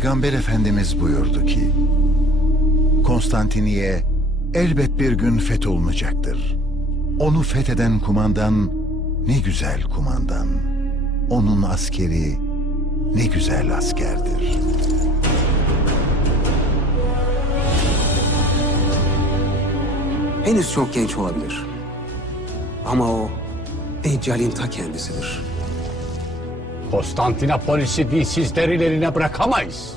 Peygamber Efendimiz buyurdu ki, Konstantiniye elbet bir gün fetholunacaktır. Onu fetheden kumandan ne güzel kumandan. Onun askeri ne güzel askerdir. Henüz çok genç olabilir. Ama o Deccal'in ta kendisidir. Konstantinopolis'i dinsizlerin eline bırakamayız.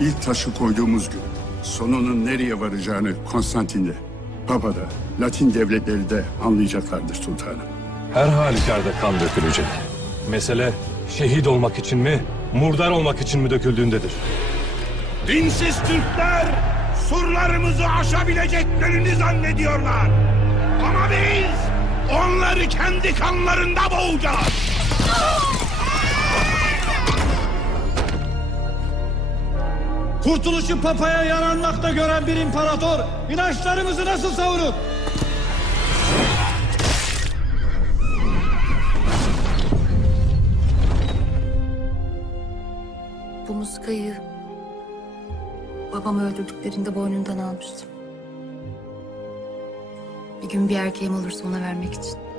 İlk taşı koyduğumuz gün sonunun nereye varacağını Konstantin'de, Papa'da, Latin devletleri de anlayacaklardır sultanım. Her halükarda kan dökülecek. Mesele şehit olmak için mi, murdar olmak için mi döküldüğündedir. Dinsiz Türkler surlarımızı aşabileceklerini zannediyorlar. Ama biz onları kendi kanlarında boğacağız. Kurtuluşu papaya yaranmakta gören bir imparator inançlarımızı nasıl savurur? Bu muskayı babamı öldürdüklerinde boynundan almıştım. Bir gün bir erkeğim olursa ona vermek için.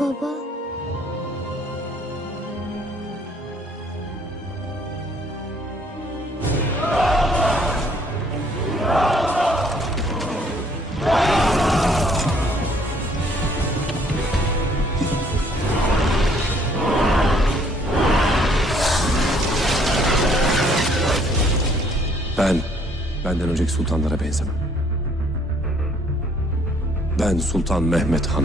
Baba. Ben benden önceki sultanlara benzemem. Ben Sultan Mehmet Han.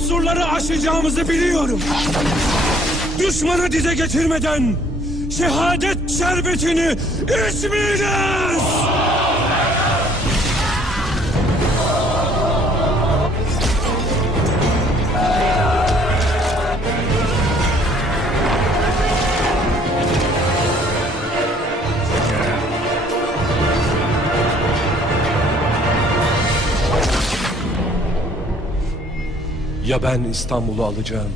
Bu surları aşacağımızı biliyorum. Düşmanı dize getirmeden şehadet şerbetini içmeyeceğiz. Ya ben İstanbul'u alacağım